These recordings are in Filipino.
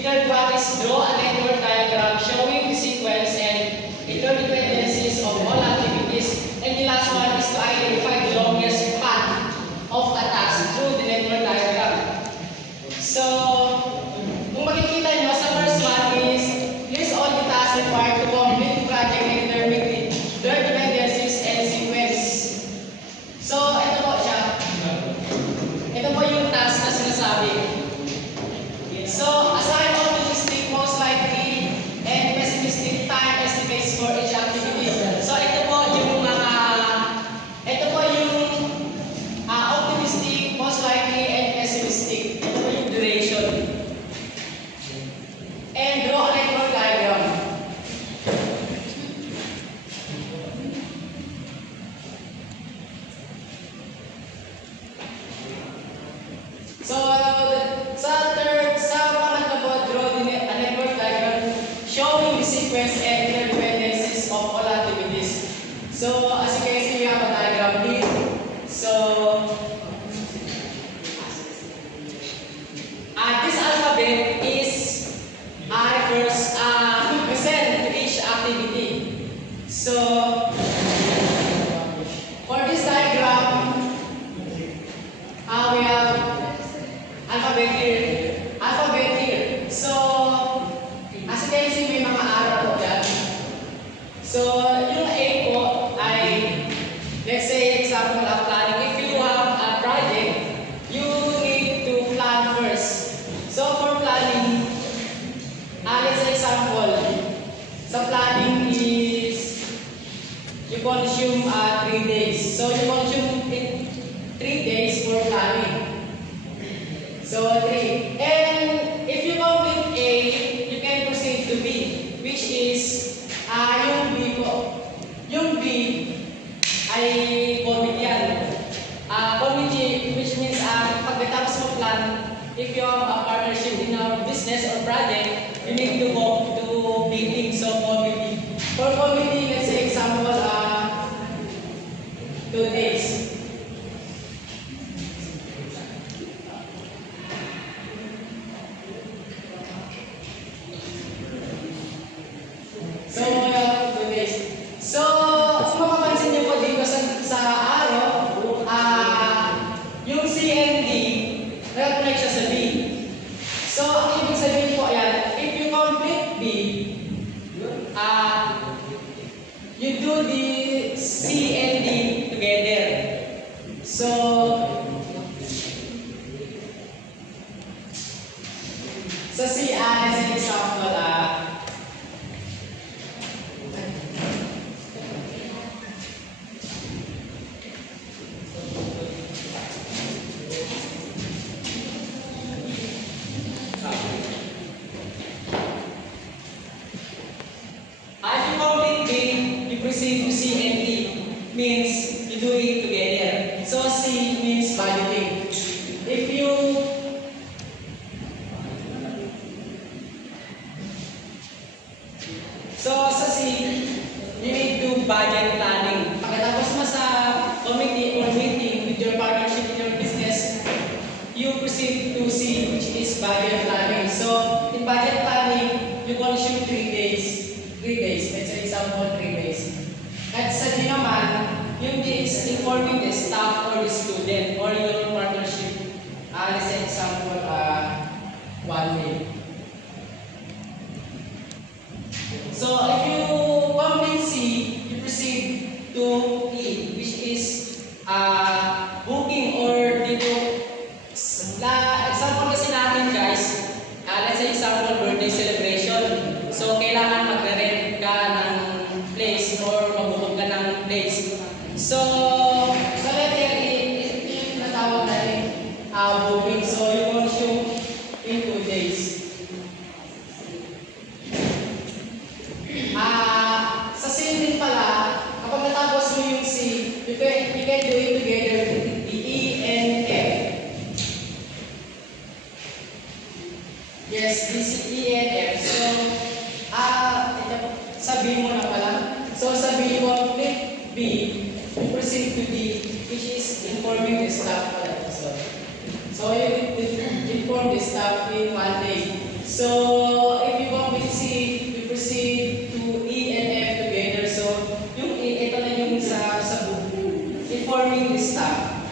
The third one is draw a network diagram showing the sequence and interdependencies of all activities. And the last one is to identify the longest path of a task through the network diagram. So, kung makikita nyo, sa first one is list all the tasks required to complete the project and determine their dependencies and sequence. So, ito po siya. Ito po yung task na sinasabi. So, assign optimistic, most likely, and pessimistic time estimates for each activity. So, ito po yung optimistic, most likely, and pessimistic. Ito po yung duration. And draw a network diagram. So, sa pangatlo po, draw a network diagram showing the sequence and interdependencies of all activities. So, as you can see, we have a diagram here. So, this alphabet is represent to each activity. So, for this diagram, we have alphabet here. So, as you can see, may mga arrow po yan. So, yung A po ay, let's say, example of planning. If you have a project, you need to plan first. So, for planning, let's say example, sa planning is, you consume 3 days. So, you consume 3 days for planning. So, 3. And if you complete A, you can proceed to B, which is yung B po. Yung B ay committee yan. Committee, which means pagkatapos mo plan, if you have a partnership in a business or project, you need to go to meeting. So, committee. For committee, let's say example, 2 days. So, 2 days. So, kung mapapansin niyo po dito sa arrow, yung C and D, nag-connect siya sa B. So, ang ibig sabihin po yan, if you complete B, you do the C and D together. So, sa C, as an example, if you complete B, you proceed to C and D, means you do it together. So C means budgeting. If you sa C, you need to budget planning. Pagkatapos mo sa committee or meeting with your partnership in your business, you proceed to C, which is budget planning. So in budget planning, you consume 3 days. 3 days. Let's say example, 3 days. At sa D naman, yung D is informing the staff or the student or your partnership. Let's say example, 1 day. So if you complete C, you proceed to E, which is booking or dito. Example kasi natin guys, let's say example, birthday celebration. So kailangan magre-rent ka ng place or magbubog ka ng place. So sa letter E, yung natawag natin booking. So you consume in 2 days. Sa C din pala, kapag natapos mo yung C, you can do it together with the E and F. Yes, this is E and F. So, sabihin mo na pala. So, sabihin mo, click B, you proceed to D, which is informing the staff pala. So you inform the staff in 1 day. So, So, if you complete C, you proceed to E and F together. So, yung E, ito na yung sa book. Informing this tab.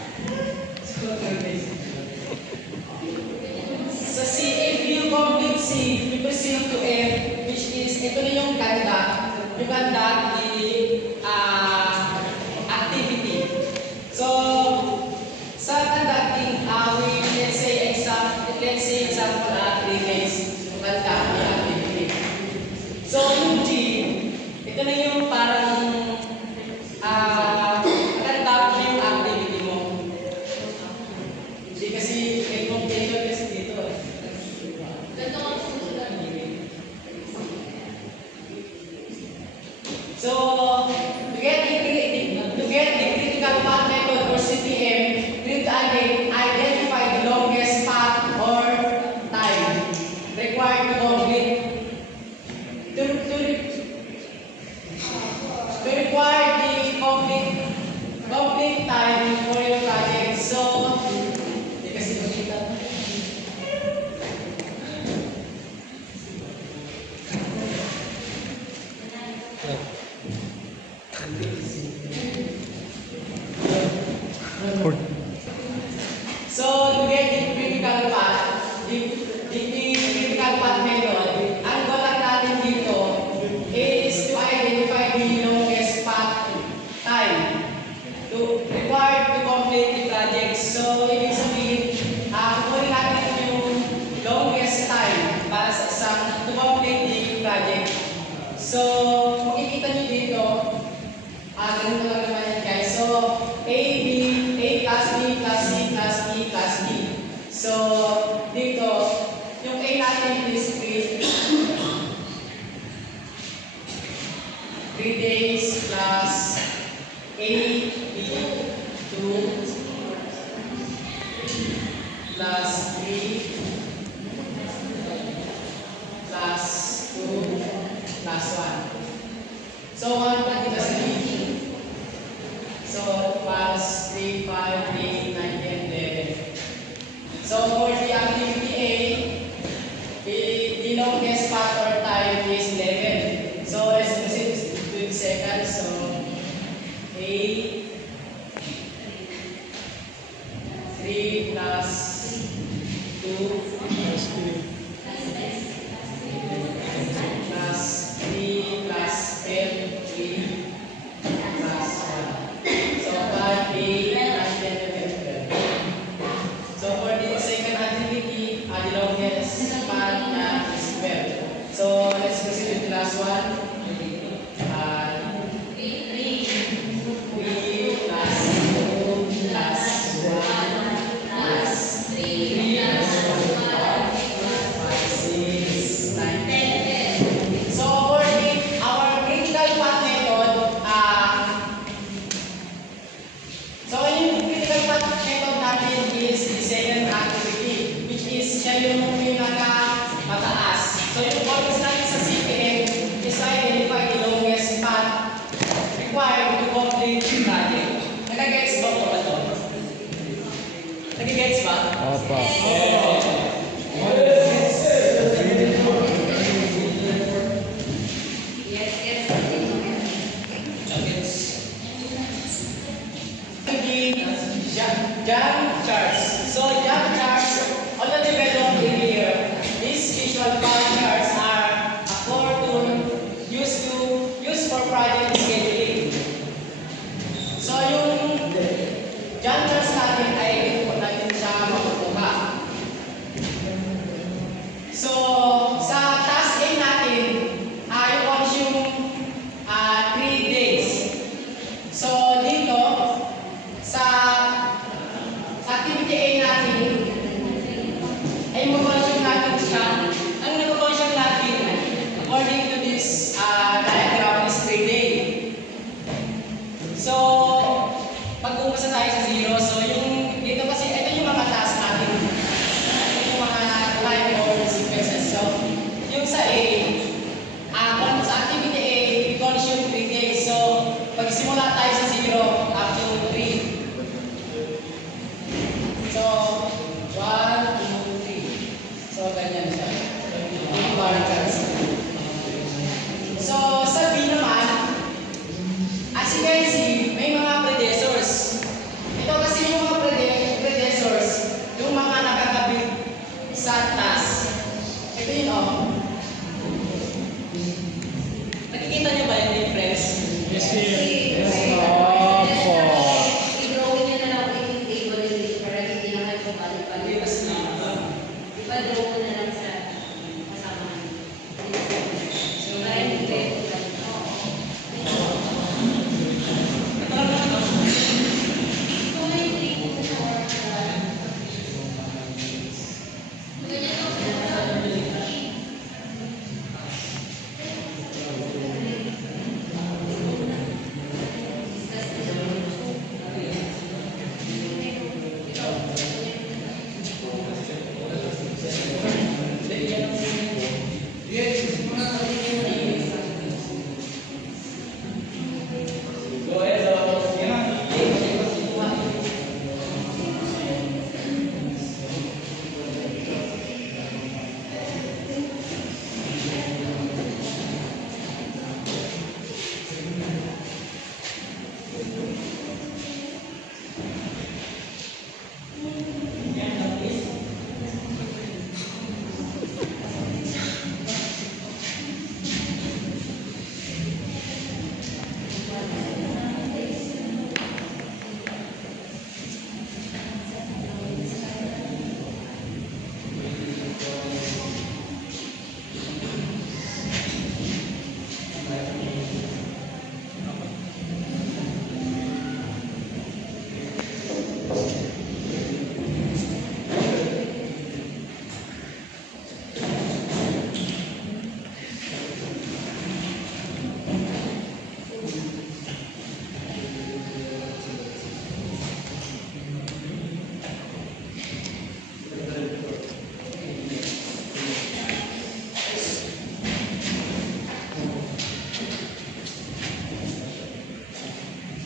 Sa C, if you complete C, you proceed to F, which is, ito na yung conduct. Yung conduct, activity. So, sa conducting, let's say example, relays, conduct the activity. So, yung G, ito na yung parang conduct yung activity mo. Hindi kasi, may complication kasi dito. So, to get the critical path method or CPM, we need to identify the longest path or time required to complete to require the complete time for your project. So, hindi kasi makita. So, to get the critical path, the critical path method, ang goal lang natin dito is to identify the longest path time to required to complete the project. So, ibig sabihin, kukunin natin yung longest time para sa isang to complete the project. So, makikita nyo dito, ganito lang naman yan guys. So, A plus B plus C plus E plus D. So, dito, yung A natin is 3 days plus A, B, 2 plus 3 plus 2 plus 1. So, 1 pa dito sa B. So, plus 3, 5, 8, 9, 10, 11. So, for the activity A, the longest path or time is 11. So, let's proceed to the second. So, A, 3 plus 2 plus 3 plus 10, 3 plus 1. So, 5, 8, 9, 10, 11, 12. So, for the second activity, the longest path is 12. So, let's proceed with the last one. 3 plus 2 plus 1 plus 3 plus 5, 6, 9, 10. So, for our critical path method, so yung critical path method natin is the second activity, which is siya yung pinaka-mataas. So, yung focus natin sa CPM is to identify the longest path required to complete the project. Nagagets ba po ba ito? Nagagets ba? Apa? Jump charts. So jump charts, although developed earlier, these visual bar charts are a core tool used for project scheduling. So yung jump charts natin ay ito po natin siya makukuha. bar charts. So, sa B naman, as you can see, may mga predecessors. Ito kasi yung mga predecessors, yung mga nakakabit sa taas. Ito yun, oh. Nakikita niyo ba yung difference? Yes, sir. I-drawing niya na lang ako yung table ulit para hindi na kayo pabalik-balik. Ipa-draw ko na lang sa kasama. So, kaya hindi kayo pabalik.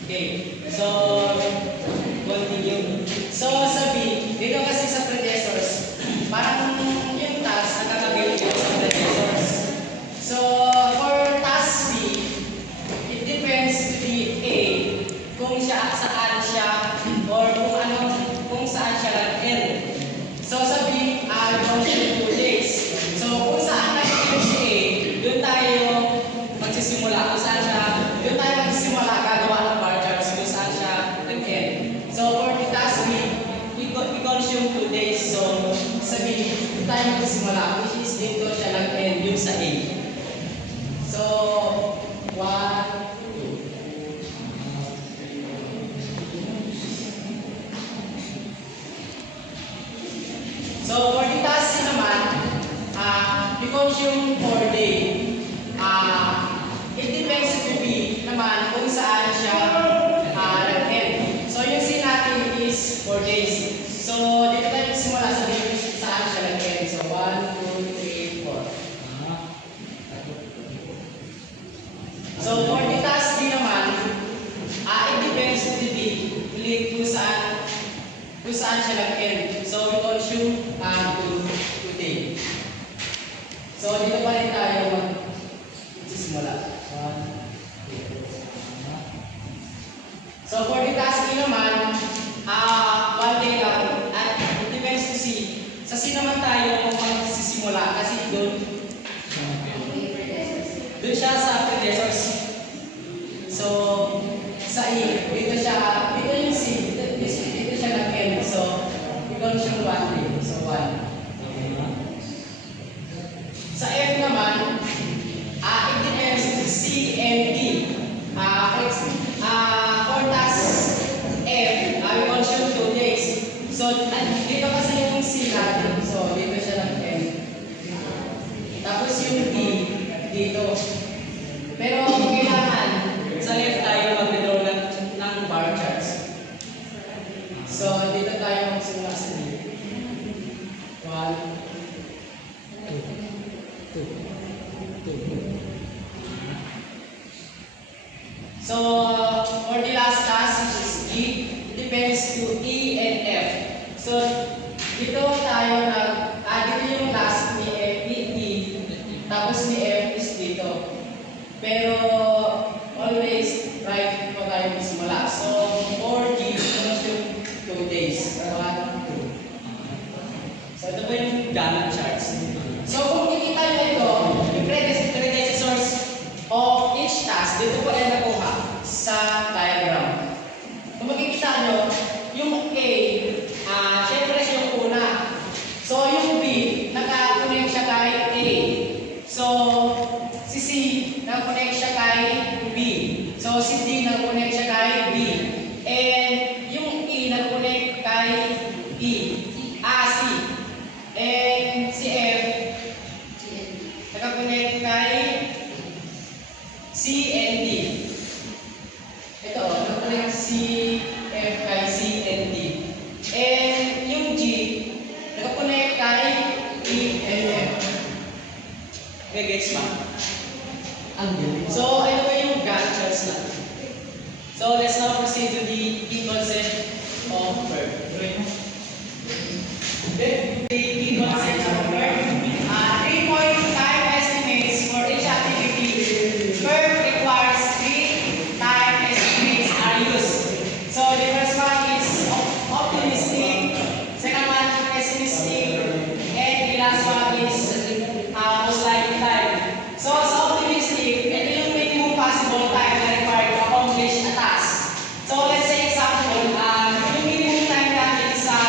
Okay, so continue. So sa B, dito kasi sa predecessors, parang yung task nakakabili dito sa predecessors. So for task B, it depends to the A kung saan siya or kung saan siya nag-end. So sa B, function 2 days. So kung saan nag-end si A, doon tayo magsisimula. Kung saan siya, doon tayo magsisimula gagawa ng bar charts kung saan siya nag-end. So for the task B, we consume 2 days. So sa B, doon tayo magsisimula, which is dito siya nag-end yung sa A. So 1, 2. So for the task naman, because yung 4 day, it depends to be naman kung saan siya nag-end. So yung sin natin is 4 days. So dito tayo simula sa dito saan siya nag-end. So 1, 2, 3, 4. So for the task din naman, it depends to the day. Kung saan siya nag-end. So we consume to day. So dito pa rin tayo magsisimula. 1, 2. So for the task E naman, 1 day lang. At it depends to see. Sa C naman tayo kung magsisimula. Kasi doon siya sa predecessors. So sa E, dito yung C. Dito siya nag-end. So we consume 1 day. So 1. Sa F naman, it depends to C and D. For task F, we consume 2 days. So, dito kasi yung C natin. So, dito siya nag-end. Tapos yung D, dito. Pero, kailangan sa left tayo mag-draw ng bar charts. So, dito tayo magsimula sa D. 1, so, for the last task, which is E, it depends to E and F. So, dito tayo dito yung last ni F, E, Gantt charts. So kung kikita nyo ito, yung predecessors of each task, dito po ay nakuha sa diagram. Kung makikita nyo, yung A, syempre siya yung una. So yung B, naka-connect siya kay A. So si C, naka-connect siya kay B. So si D, naka-connect siya kay B. And yung E, naka-connect kay E. C. And si F, naka-connect kay C and D. Ito, naka-connect si F kay C and D. And yung G, naka-connect kay E and F. Okay, gets ba? So, ito ba yung Gantt charts natin? So, let's now proceed to the key concept of verb. The key concept of verb. 3-point time estimates for each activity. Verb requires 3 time estimates are used. So, the first one is optimistic, second one pessimistic, and the last one is most likely time. So, sa optimistic, ito yung minimum possible time na required to accomplish a task. So, let's say example, yung minimum time natin sa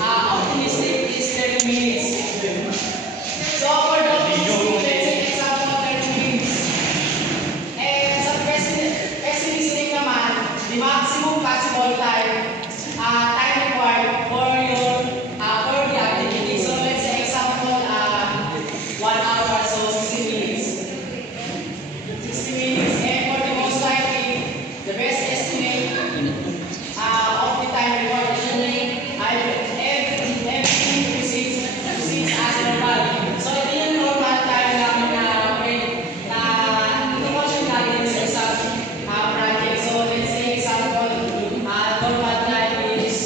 optimistic is 30 minutes. So, for the optimistic, let's say example, 30 minutes. And sa pessimistic naman, the maximum possible time required for the activity. So, let's say example, 1 hour, so 60 minutes. 60 minutes. And for the most likely, the best estimate of the time required is everything proceeds as normal. So, ito yung normal time namin na ito natin sa isang project. So, let's say example, normal time is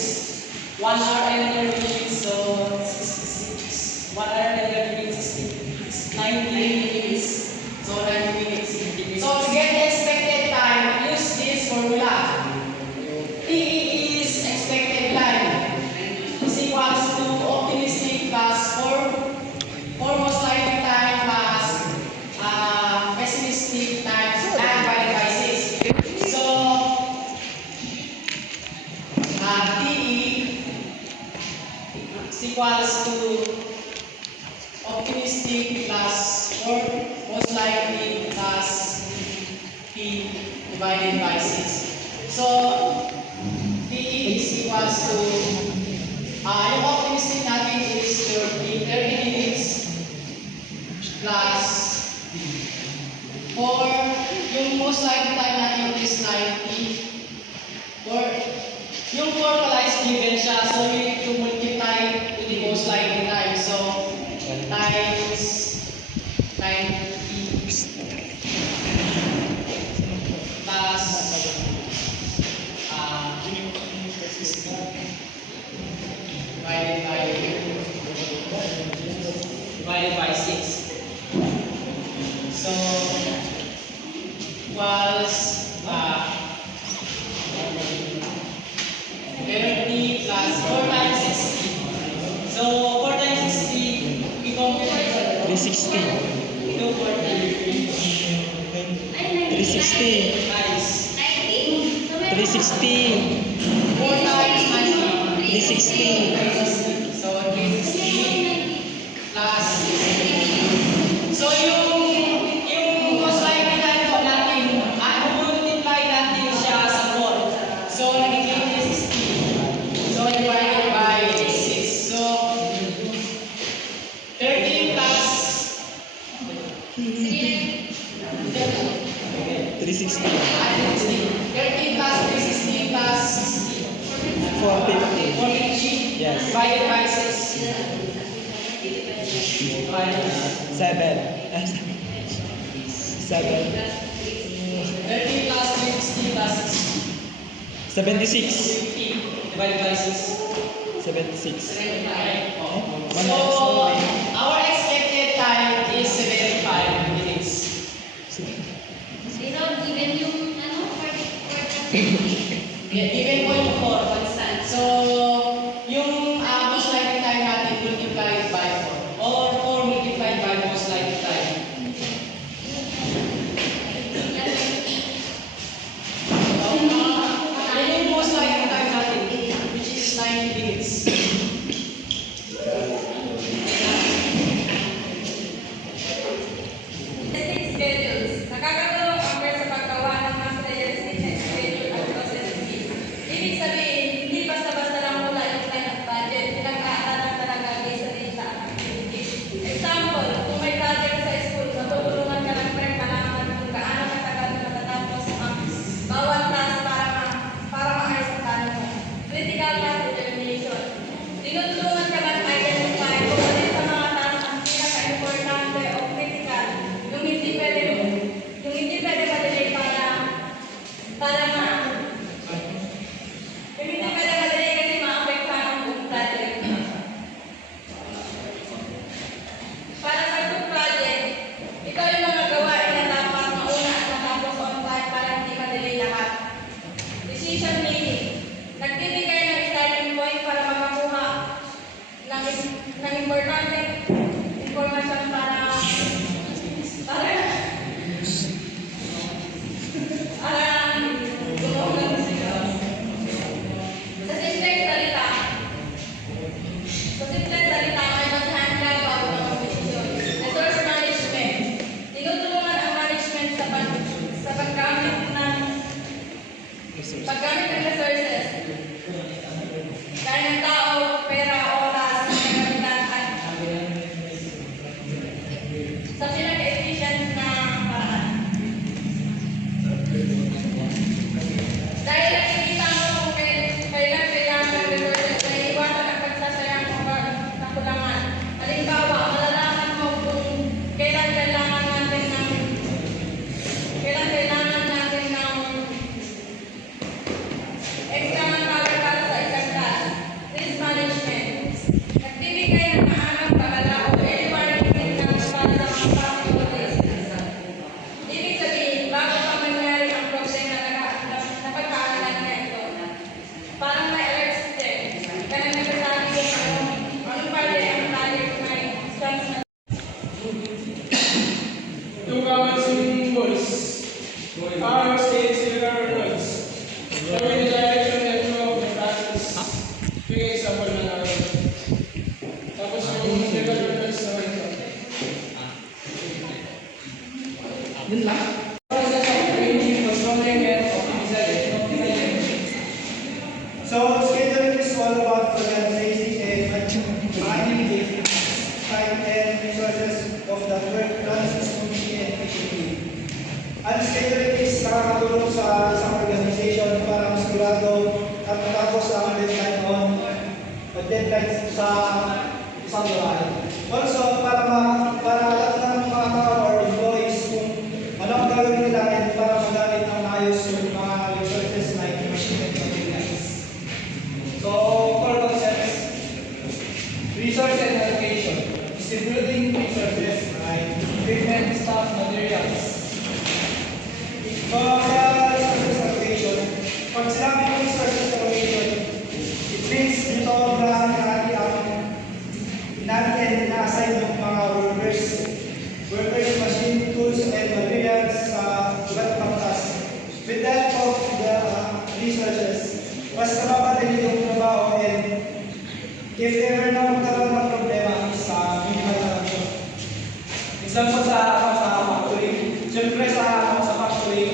1 hour and 30 minutes. So, 66. 1 hour and 30 minutes is 90 minutes. So, 90 minutes. So, to get the expected time, use this formula. TE is expected time. Is equals to optimistic plus for most likely time plus pessimistic times divided by 6. So, TE is equals to optimistic plus for most likely plus P divided by 6. So, PE is equals to, yung optimistic natin is 30 minutes plus 4, yung most likely time natin is 90. Yung 4 pala is given siya, so you need to multiply to the most likely time. So, times 90 plus divided by 6. So, equals 30 plus 4 times 60. So, 4 times 60, we compute 360. 240 360. times 360. 4 times 90. 360. So, 360 plus 60. So, yung most likely time po natin, multiply natin siya sa 4. So, nagiging 360. So, divided by 6. So, 30 plus 360. 30 plus 360 plus 450. 40 Yes. divided by 6. 7. 7. 30 plus 360 plus 76. 50 divided by 6. 76. So, our expected time is 75 minutes. Even yung Even po yung 4. constant. So, yung most likely time natin multiply importante informasyon para gumawag sila. Sa simpleng salita, may basahan ka bago ang posisyon. Resource management. Tinutulungan ang management sa paggamit ng resources. Kaya ng tao, pera, oras, kagamitan at sa pinaka-efficient na paraan. Dahil nakikita mo kung kailan kailangan ng resources, may iwasan ang pagsasayang o kakulangan. Halimbawa, malalaman mo kung kailan kailangan natin ng extra manpower para sa isang task. Risk management. Nagbibigay ng maagang babala o early warning signals para sa mga possible risks. Ibig sabihin, bago pa mangyari ang problema na pagkakalan na ito, parang may alert system. Kaya nagsasabi kung anong parte ang target may stance na Two common symbols are states in governments. Showing the direction and flow of the process. Yung example na natin. Tapos yung developments naman ito. Yun lang. Process of training, controlling, and optimizing. So, scheduling is all about organizing and managing the time and resources of the work done smoothly and efficiently. Ang scheduling is nakakatulong sa isang organization para masigurado at matapos ang deadline sa isang gawain. Also, para alam ng mga tao or employees kung ano ang gagawin nila and para magamit ng maayos yung mga resources na i-machine and materials. So, core concepts, resource and allocation, distributing resources, right? Equipment, staff, materials. So, sa resources allocation, pag sinabi ng resources allocation, it means dito na natin na-assign ng mga workers, machine, tools, and materials sa iba't ibang task. With the help of the resources, mas napapadali yung trabaho and if ever na magkaroon ng problema is minimal na lang siya. Example sa factory. Siyempre sa factory,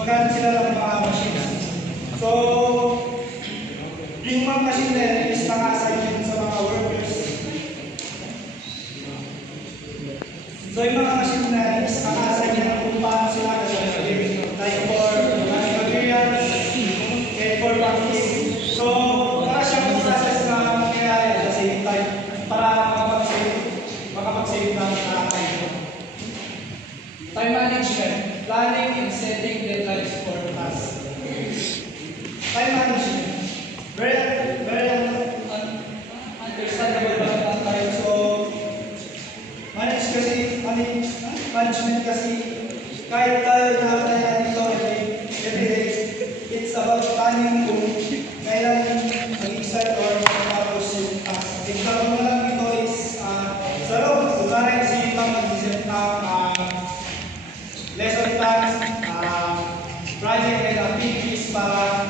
magamit sila ng mga machines. So, yung mga machine na yun is naka-assign sa mga workers. So, yung mga machine na yun is naka-assign kung paano sila gagawin. Like for materials and for packing. So, para siyang process na mangyayari at the same time para makapag-save ng time. Time management. Planning and setting deadlines for tasks. Time management. Very understandable about time. So, management kasi kahit tayo na dito every day, it's about planning kung kailan mag-start or matapos yung task. Example na lang dito is sa loob, kunwari si Pang mag-set ng lesson plans, project and activities para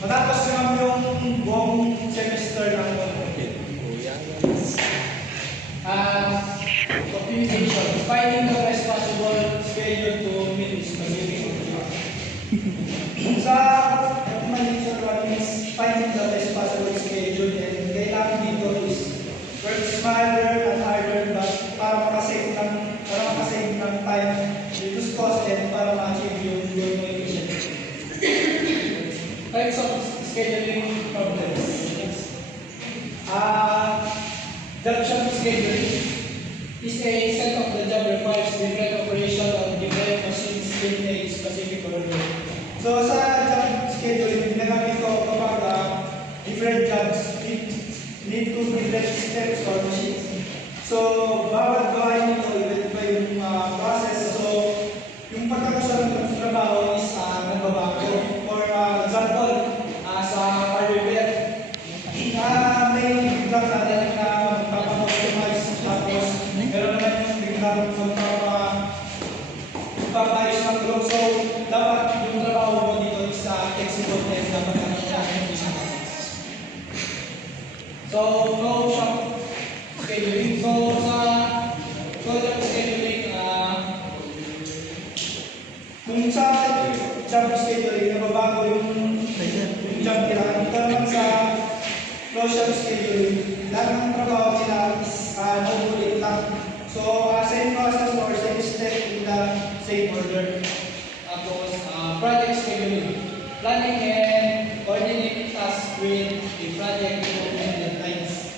matapos naman yung buong semester ng Optimization. Finding the best possible schedule to meet specific objectives. sa optimization is finding the best possible schedule and kailangan dito is work smarter and harder but para makasave ng time, reduce cost and para ma-achieve yung goal mo efficiently. Types of scheduling problems. Job scheduling Is a set of the job requires different operation on different machines in a specific order. So sa job scheduling, ginagamit ko kapag different jobs need to different steps or machines. So bawat gawain nito, iba yung process. So yung pagkakasalan ng trabaho is nagbabago. So, no shop scheduling. So, shop scheduling, Kung sa job scheduling, nababago yung job nila. Ito naman sa close job scheduling, lahat ng trabaho nila is nauulit lang. So, same process or same step in the same order. tapos project scheduling. Planning and coordinating tasks with the project and deadlines.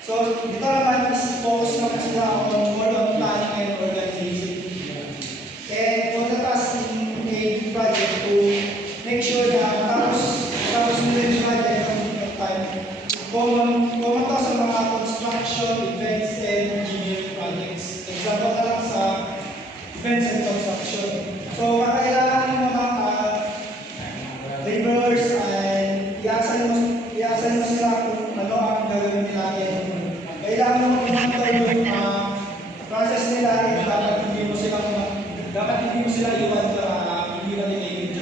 So, dito naman is focus naman sila on more on planning and organization. And for the task in a project to make sure na tapos nila yung project on time. Pumunta sa mga construction, events, and engineering projects. Example na lang sa events and construction. So, kakailangan mo ng laborers and iasan mo sila kung ano ang gagawin nila. Kailangan mo monitor yung process nila and dapat hindi mo sila iwan para hindi ka nilagay.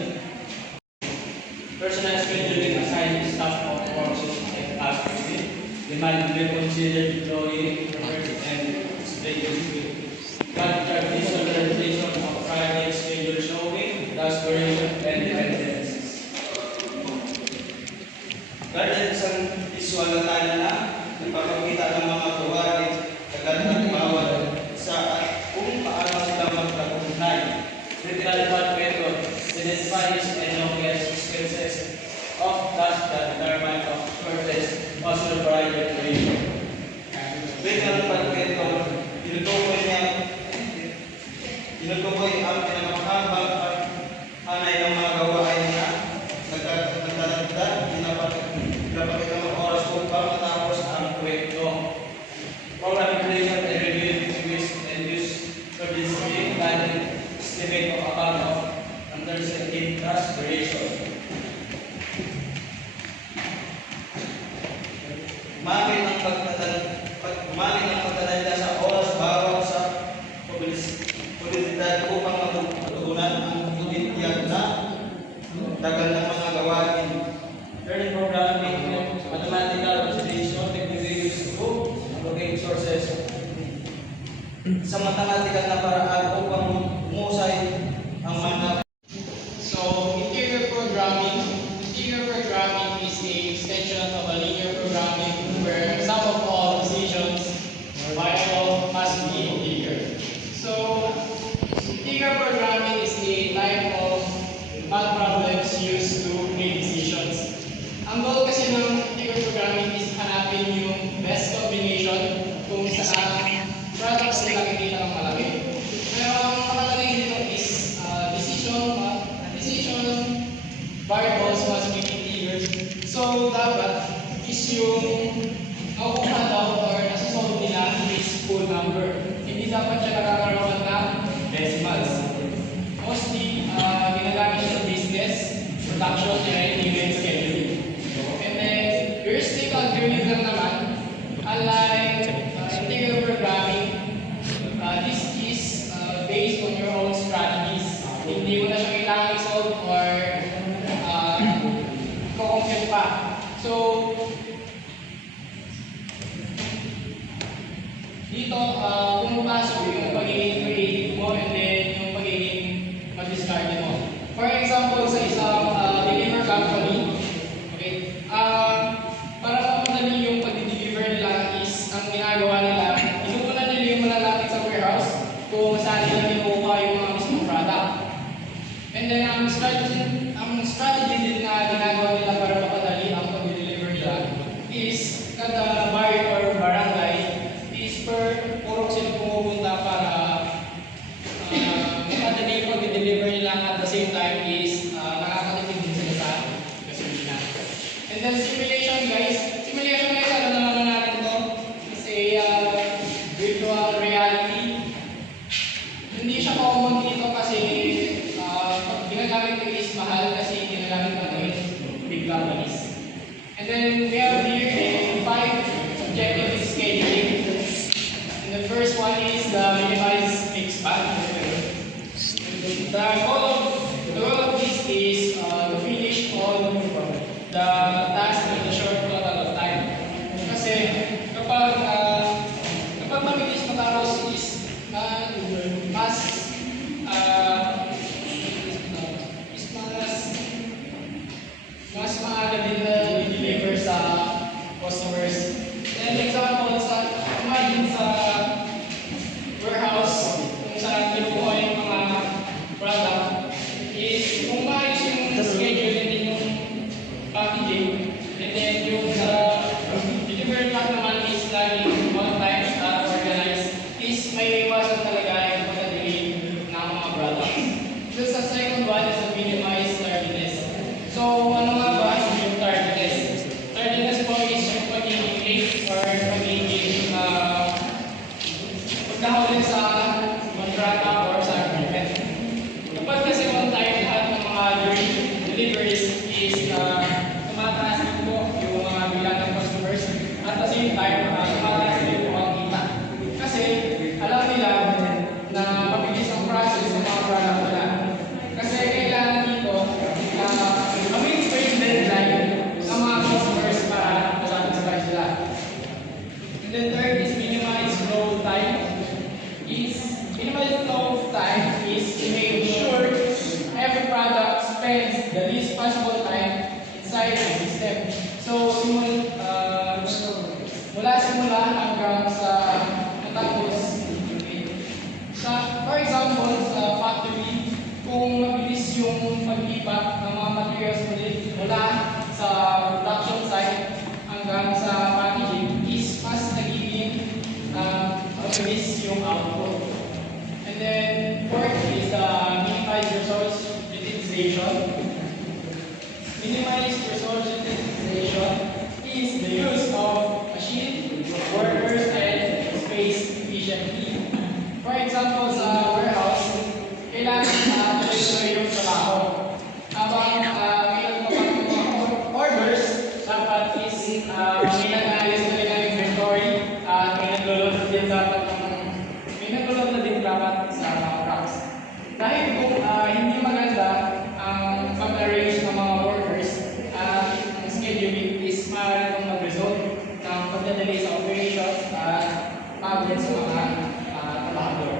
Personal scheduling assign staff of courses and tasks demand to be considered employee and schedule. Contract visualization of project schedule showing, task duration, and dependencies. Dahil isang visual na tayo na nagpapakita ng mga gawain agad at bawat isa at kung paano sila magkakugnay. Critical thought method identifies and locates sequences of tasks that determine of shortest possible project duration. Critical pagkwento, tinutukoy ang pinakamahabang hanay ng mga gawain na nagtatagda, pinapakita ng oras upang matapos ang kwento. Program implementation and review use and use for discipline planning estimate of account of uncertain task duration. Umamin ang pagtatanda sa oras bawat sa publisidad upang matugunan ang titiyak na tagal ng mga gawain. Learning programming, mathematical consideration, technical use to locate sources. Sa matematikal na paraan upang umusay ang mga So, interior programming is a extension of a linear programming where sum of all decisions or variable must be integral. So, integral programming is a type of math problems used to make decisions. Ang goal kasi ng integral programming is hanapin yung best combination kung saan products na nakikita ng malaki. Pero ang nakalagay dito is decision variables must be integers. So, dapat is yung nakukuha daw or nasa-solve nila is full number. Hindi dapat siya nakakaroon ng decimals. Mostly, ginagamit siya sa business, production, and event scheduling. And then, heuristic algorithm naman, unlike integral programming, this is based on your own strategies. Hindi mo na siya kailangan i-solve or i-compute pa. So, dito, pumapasok yung pagiging creative mo and then yung pagiging mag-discard mo. For example, sa isang deliver company, okay, para mamadali yung pag-deliver nila is, ang ginagawa nila, inuunan nila yung malalapit sa warehouse kung saan nila kinukuha yung mga mismong product. And then, ang strategy din na ginagawa nila para mapadali ang pag-deliver nila is kada barrio or barangay is per purok sila pumupunta para mapadali yung pag-deliver nila at the same time is nakakatipid din sila sa gasolina. And then simulation guys, alam naman natin to is a virtual reality. Hindi siya common dito kasi ginagamit ko is mahal kasi ginagamit natin big companies. And then we have here 5 objectives scheduling. And the first one is the minimize expand. The goal of this is to finish all the tasks in a short total of time. kapag mabilis matapos is mas ah, is mas maaga din na i-deliver sa customers. And example, imagine sa warehouse, kung saan kinukuha yung mga product, is kung maayos yung schedule and then yung packaging, and then yung sa delivery truck naman is laging on time at organized, is may iwasan talaga yung pagka-delay ng mga products. So sa second one is the minimize tardiness. So ano nga ba yung tardiness? Tardiness po is yung pagiging late or pagiging pagkahuli sa kontrata or sa agreement. Kapag kasi on time lahat ng mga deliveries is tumataas din po yung mga bilang ng customers at the same time tumataas din po ang kita. Kasi alam nila na mabilis ang process ng mga product nila. Kasi kailangan dito ma-meet pa yung deadline ng mga customers para masatisfy sila. And then third is minimize flow time. Minimize flow of time is to make sure every product spends the least possible time inside the system. So, mula simula hanggang sa matapos. For example, sa factory, kung mabilis yung pag-ipak ng mga materials mula sa production site hanggang sa packaging, is mas nagiging mabilis yung output. And then, fourth is minimize resource utilization. Minimize resource utilization is the use of machine, workers, and space efficiently. For example, sa warehouse, kailangan tuloy-tuloy yung trabaho. Habang may nagpapag mga orders, dapat is may nag-aayos na rin ang inventory at may naglulod na din dapat sa mga trucks. Dahil kung hindi maganda ang pag-arrange ng mga workers at ang scheduling is maaaring kong mag-result ng pagdadali sa operations at pagod sa mga trabahador.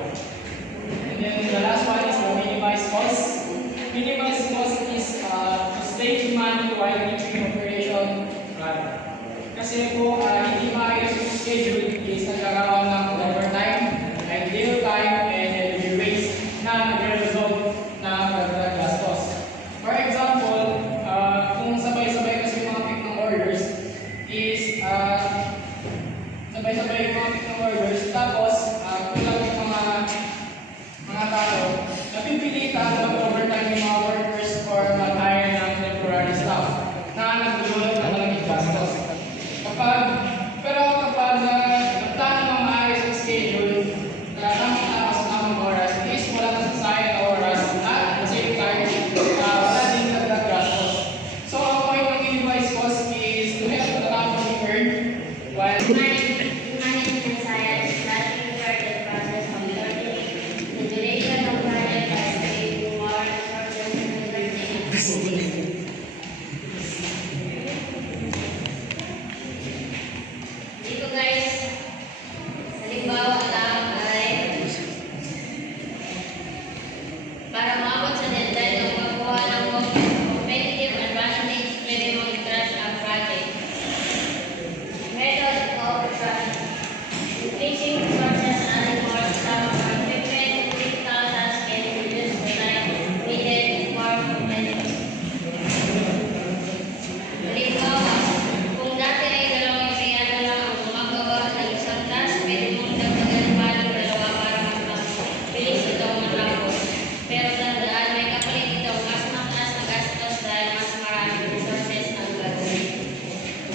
And then the last one is the minimize cost. Minimize cost is to save money while keeping operation running. Kasi po hindi maayos yung schedule is nagkakaroon ng overtime, idle time, and energy waste na nagre-result ng dagdag gastos. For example, kung sabay-sabay kasi yung mga pick ng orders is sabay-sabay yung mga pick ng orders, tapos kulang yung mga tao, napipilitan mag-overtime yung mga workers or mag-hire ng temporary staff na nagdulot ng malaking gastos. Pero kapag nagtano ng maayos ang schedule na tamang tapos ng tamang oras, is wala na sa sayang na oras at the same time, wala din dagdag gastos. So, ang point ng minimize cost is to help the company earn while Management science studying further process of learning. The duration of project by saving more resources and learning. Dito guys, halimbawa lang ay para maabot sa deadline ng pagkuha ng competitive advantage, pwede mag-trash ang project. Method of trash. Increasing resources and adding more staff or equipment, critical tasks can reduce the time needed for competitive. Halimbawa, kung dati ay 2 empleyado lang ang gumagawa ng isang task, pwede mong dagdagan pa ng 2 para mas bilis itong matapos. Pero tandaan, may kapalit ito mas mataas na gastos dahil mas maraming resources ang gagawin.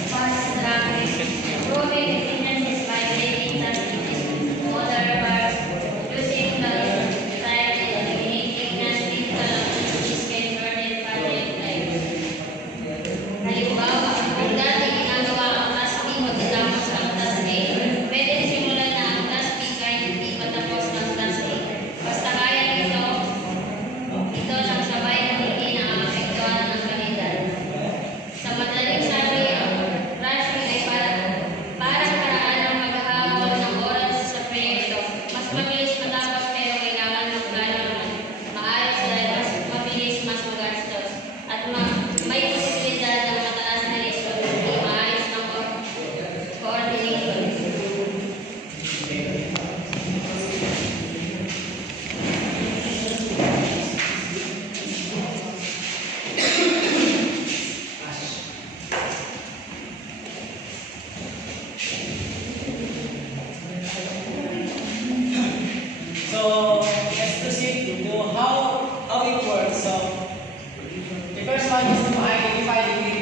Fast tracking. Improving efficiencies by creating task duties. Other requires using the time and eliminating non-critical activities can shorten project time. Halimbawa, kung dati ginagawa ang task B pagkatapos ang task A, pwede simulan na ang task B kahit hindi matapos ang task A. Basta kaya ito lang sabay na hindi nakakapektuhan ng kalidad.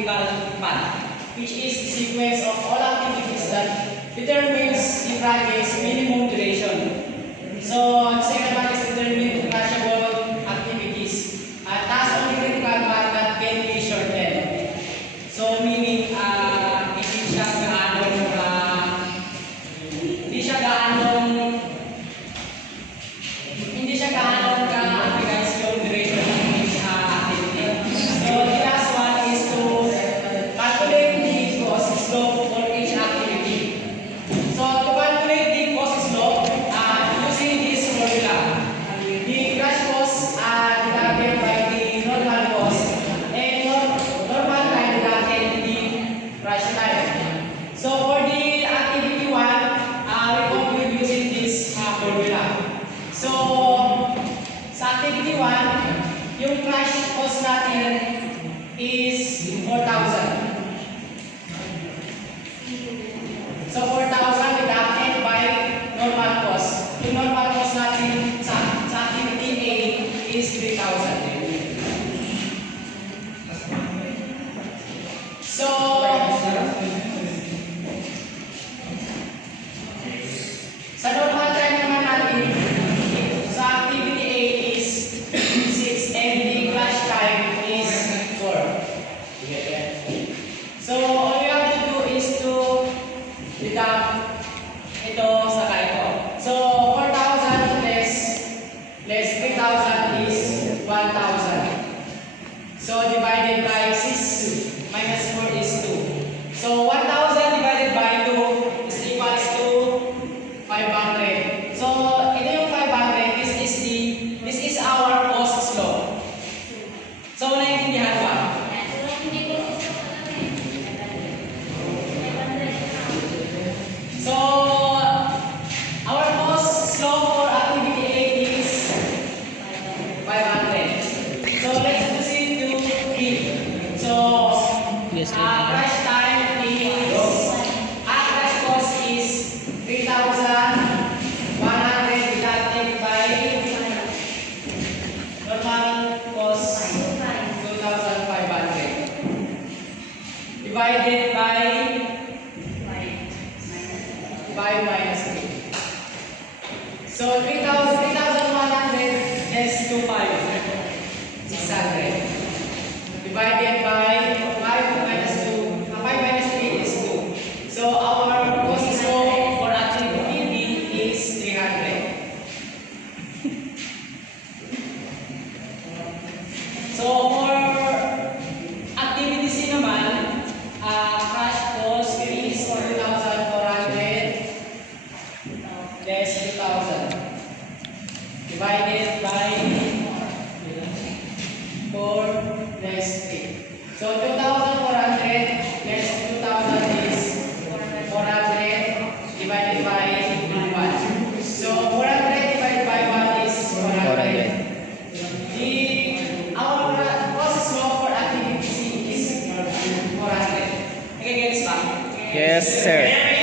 mathematical path, which is the sequence of all activities that determines the project's minimum duration. So, the second one is determine crashable activities. Task on the critical path that can be shortened. So, meaning, hindi siya gaano ka-guys yung duration ng each activity. So, the last one is to calculate the cost slope for each activity. So, to calculate the cost slope, using this formula, the crash cost divided by the normal cost and normal time divided the crash time. So, for the activity 1, we compute using this formula. So, sa activity 1, yung crash cost natin is 4,000. So, 4,000 deducted by normal cost. Yung normal cost natin sa activity A is 3,000. So, sa normal time naman natin, sa activity A is 6 and the crash time is 4. So, all you have to do is to deduct ito sa ito. So, 4,000 less 3,000 is 1,000. So, divided by 6 minus 4 is 2. So, 1,000 divided by 2 is equals to 500. So, ito yung 500. This is our cost slope. So, naiintindihan ba? So, our cost slope for activity A is 500. So, let's proceed to B. So, crash time is, crash cost is 3,100 divided by normal cost 2,500 divided by 5 minus 3. So 3,100 less 2,500 600 divided by 5 minus 2. 5 minus 3 is 2. So our cost slope for activity B is 300. So for activity C naman, crash cost is 2,400 less 2,000 divided by 4 less 3. So 2,400 less 2,000 is 400 divided by 1. So 400 divided by 1 is 400. Our cost slope for activity C is 400. Okay, gets ba? Yes, sir.